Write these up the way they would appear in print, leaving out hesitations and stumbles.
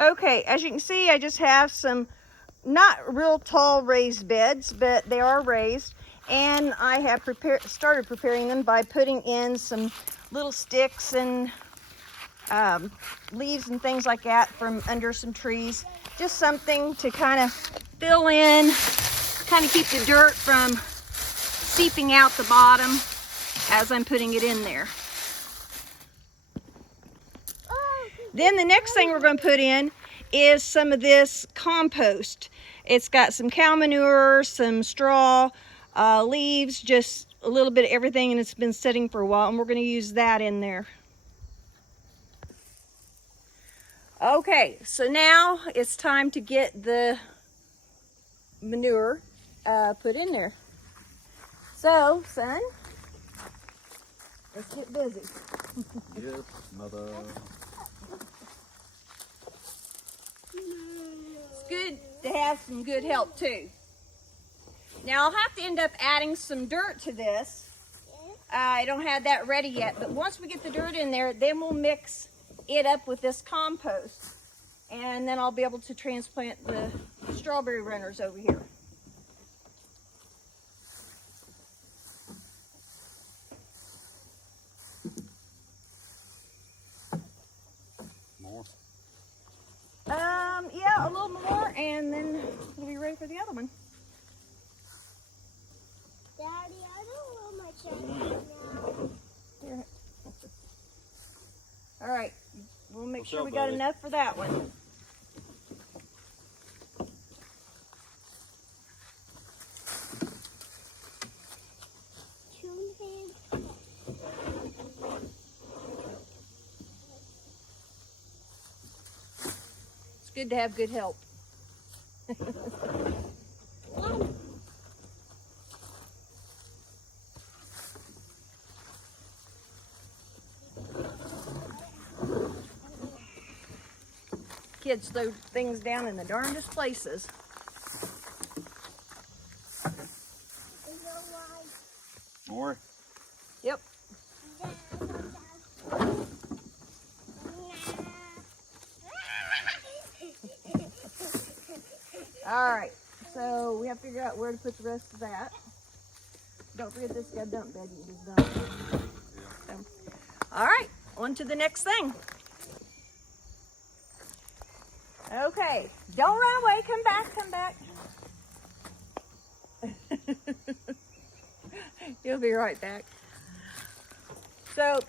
Okay, as you can see, I just have some not real tall raised beds, but they are raised. And I have started preparing them by putting in some little sticks and leaves and things like that from under some trees. Just something to kind of fill in, kind of keep the dirt from seeping out the bottom as I'm putting it in there. Then the next thing we're going to put in is some of this compost. It's got some cow manure, some straw, leaves, just a little bit of everything, and it's been sitting for a while, and we're going to use that in there. Okay, so now it's time to get the manure put in there. So, son, let's get busy. Yes, mother. It's good to have some good help too. Now I'll have to end up adding some dirt to this. I don't have that ready yet, but once we get the dirt in there, then we'll mix it up with this compost. And then I'll be able to transplant the strawberry runners over here. More. Yeah, a little more, and then we'll be ready for the other one. Daddy, I don't want my chicken now. Here. All right, we'll make What's sure up, we got buddy? enough for that one. It's good to have good help. Kids throw things down in the darndest places. More. Yep. All right, so we have to figure out where to put the rest of that. Don't forget this got dump bed. You just dump it. So, all right, on to the next thing. Okay, don't run away. Come back, come back. You'll be right back. So,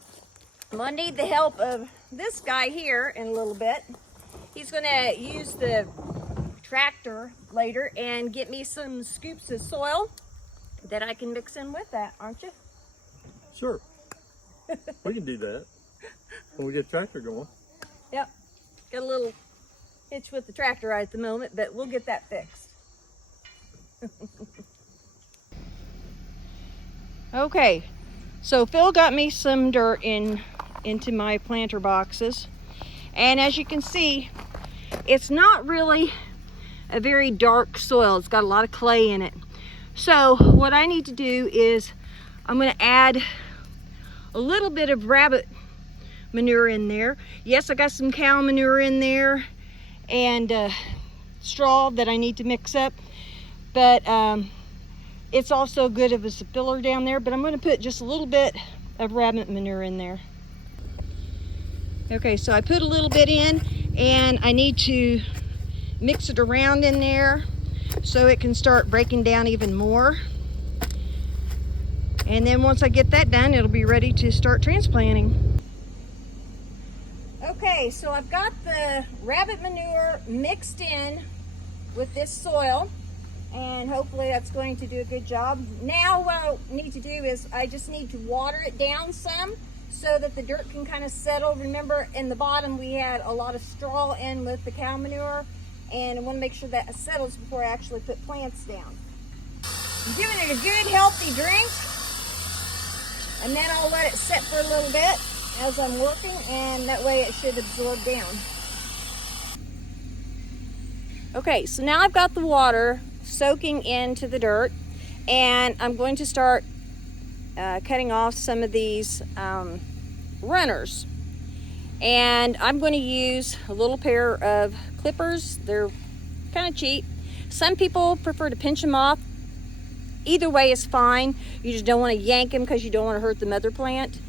I'm gonna need the help of this guy here in a little bit. He's gonna use the tractor later and get me some scoops of soil that I can mix in with that, aren't you? Sure. We can do that when we get the tractor going. Yep. Got a little hitch with the tractor right at the moment, but we'll get that fixed. Okay, so Phil got me some dirt into my planter boxes, and as you can see, it's not really a very dark soil. It's got a lot of clay in it. So what I need to do is I'm going to add a little bit of rabbit manure in there. Yes, I got some cow manure in there and straw that I need to mix up, but it's also good of a filler down there, but I'm going to put just a little bit of rabbit manure in there. Okay, so I put a little bit in, and I need to mix it around in there so it can start breaking down even more. And then once I get that done, it'll be ready to start transplanting. Okay, so I've got the rabbit manure mixed in with this soil, and hopefully that's going to do a good job. Now what I need to do is I just need to water it down some so that the dirt can kind of settle. Remember, in the bottom we had a lot of straw in with the cow manure, and I want to make sure that settles before I actually put plants down. I'm giving it a good healthy drink, and then I'll let it sit for a little bit as I'm working, and that way it should absorb down. Okay, so now I've got the water soaking into the dirt, and I'm going to start cutting off some of these runners. And I'm going to use a little pair of clippers. They're kind of cheap. Some people prefer to pinch them off. Either way is fine. You just don't want to yank them because you don't want to hurt the mother plant.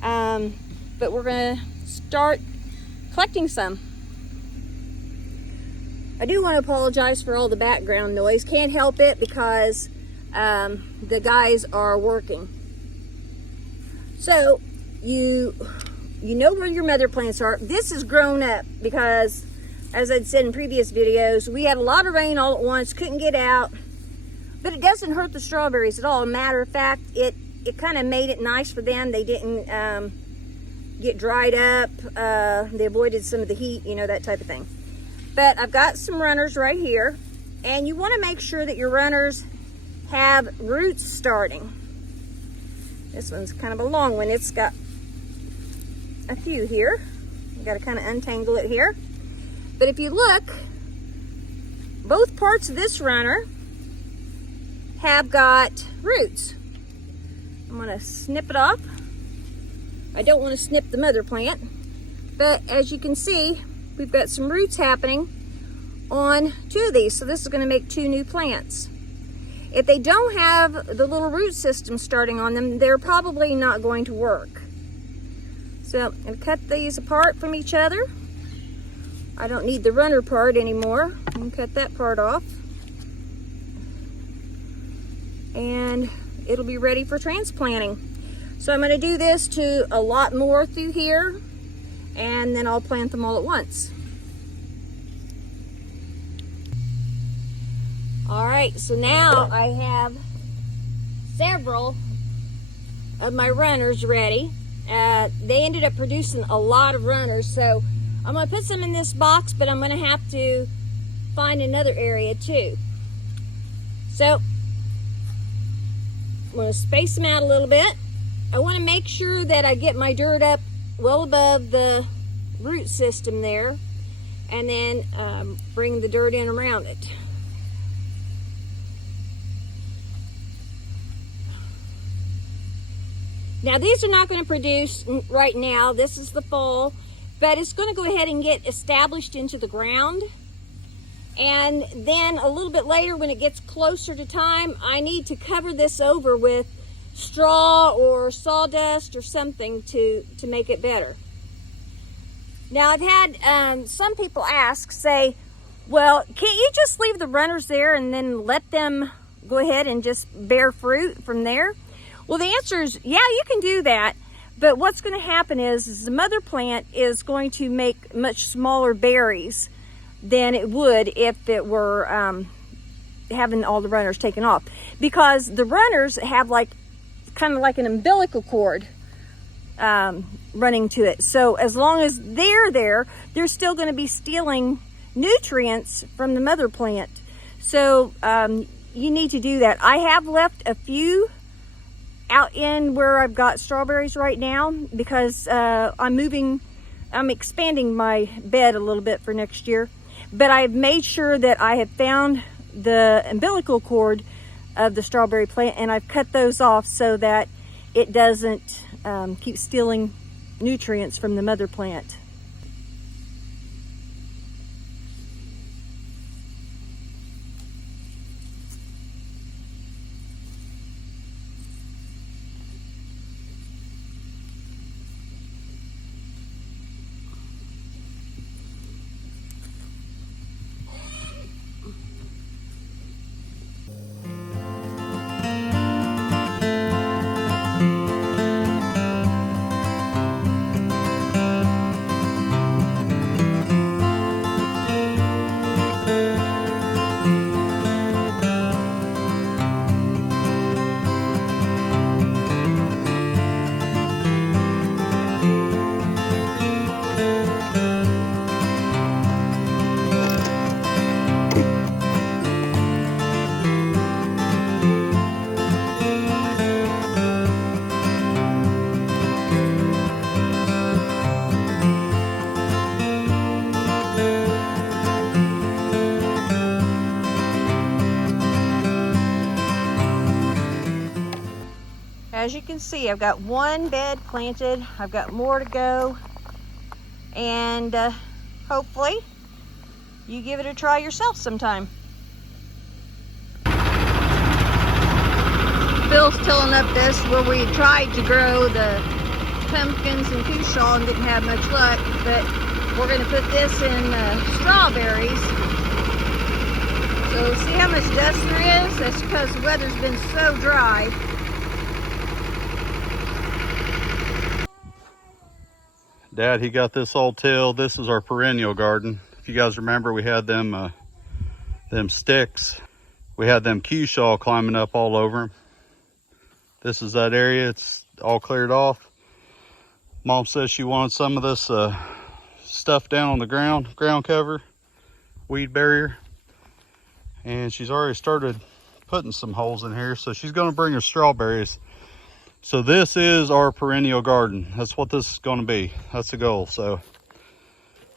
But we're going to start collecting some. I do want to apologize for all the background noise. Can't help it because the guys are working. So you know where your mother plants are. This is grown up because, as I'd said in previous videos, we had a lot of rain all at once, couldn't get out. But it doesn't hurt the strawberries at all. Matter of fact, it kind of made it nice for them. They didn't get dried up. They avoided some of the heat, you know, that type of thing. But I've got some runners right here, and you want to make sure that your runners have roots starting. This one's kind of a long one. It's got a few here. You got to kind of untangle it here. But if you look, both parts of this runner have got roots. I'm going to snip it off. I don't want to snip the mother plant, but as you can see, we've got some roots happening on 2 of these, so this is going to make 2 new plants. If they don't have the little root system starting on them, they're probably not going to work. So I'm going to cut these apart from each other. I don't need the runner part anymore. I'm going to cut that part off. And it'll be ready for transplanting. So I'm going to do this to a lot more through here, and then I'll plant them all at once. All right, so now I have several of my runners ready. They ended up producing a lot of runners, so I'm going to put some in this box, but I'm going to have to find another area too. So I'm going to space them out a little bit. I want to make sure that I get my dirt up well above the root system there, and then bring the dirt in around it. Now these are not going to produce right now. This is the fall, but it's going to go ahead and get established into the ground. And then a little bit later, when it gets closer to time, I need to cover this over with straw or sawdust or something to make it better. Now I've had some people say, well, can't you just leave the runners there and then let them go ahead and just bear fruit from there? Well, the answer is, yeah, you can do that. But what's going to happen is the mother plant is going to make much smaller berries than it would if it were having all the runners taken off. Because the runners have kind of like an umbilical cord running to it. So as long as they're there, they're still going to be stealing nutrients from the mother plant. So you need to do that. I have left a few out in where I've got strawberries right now because I'm expanding my bed a little bit for next year. But I've made sure that I have found the umbilical cord of the strawberry plant, and I've cut those off so that it doesn't keep stealing nutrients from the mother plant. As you can see, I've got one bed planted. I've got more to go. And hopefully you give it a try yourself sometime. Phil's tilling up this where we tried to grow the pumpkins and cushaw and didn't have much luck, but we're going to put this in strawberries. So see how much dust there is? That's because the weather's been so dry. Dad, he got this all tilled. This is our perennial garden. If you guys remember, we had them sticks. We had them cushaw climbing up all over them. This is that area. It's all cleared off. Mom says she wanted some of this stuff down on the ground cover, weed barrier. And she's already started putting some holes in here. So she's gonna bring her strawberries. So this is our perennial garden. That's what this is gonna be. That's the goal. So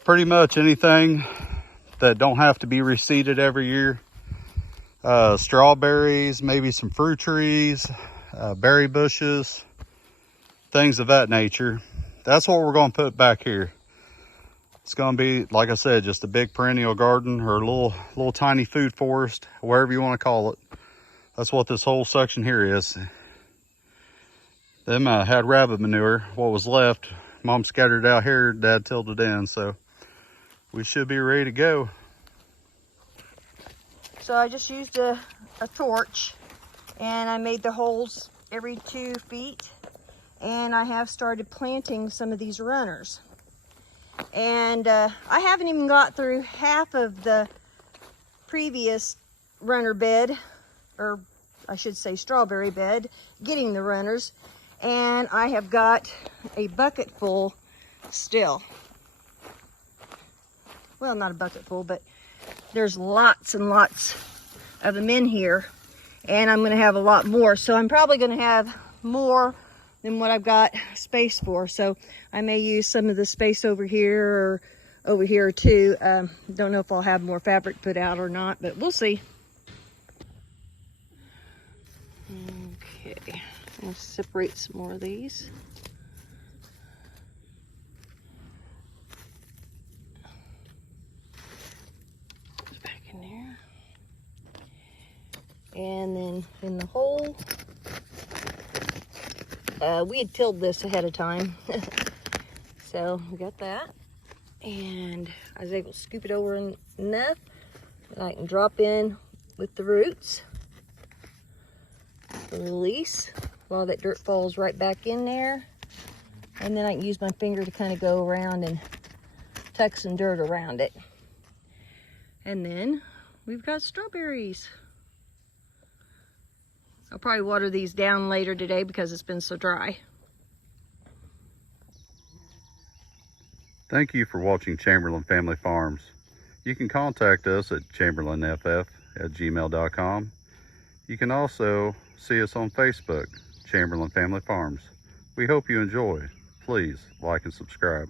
pretty much anything that don't have to be reseeded every year. Strawberries, maybe some fruit trees, berry bushes, things of that nature. That's what we're gonna put back here. It's gonna be, like I said, just a big perennial garden or a little tiny food forest, wherever you wanna call it. That's what this whole section here is. Them had rabbit manure, what was left. Mom scattered it out here, Dad tilled it in, so we should be ready to go. So I just used a torch and I made the holes every 2 feet, and I have started planting some of these runners. And I haven't even got through half of the previous runner bed, or I should say strawberry bed, getting the runners. And I have got a bucket full still. Well, not a bucket full, but there's lots and lots of them in here. And I'm gonna have a lot more. So I'm probably gonna have more than what I've got space for. So I may use some of the space over here or over here too. Don't know if I'll have more fabric put out or not, but we'll see. Okay, I'm gonna separate some more of these. Back in there. And then in the hole, we had tilled this ahead of time. So we got that. And I was able to scoop it over enough that I can drop in with the roots. Release. A lot of that dirt falls right back in there. And then I can use my finger to kind of go around and tuck some dirt around it. And then we've got strawberries. I'll probably water these down later today because it's been so dry. Thank you for watching Chamberlain Family Farms. You can contact us at chamberlainff@gmail.com. You can also see us on Facebook, Chamberlain Family Farms. We hope you enjoy. Please like and subscribe.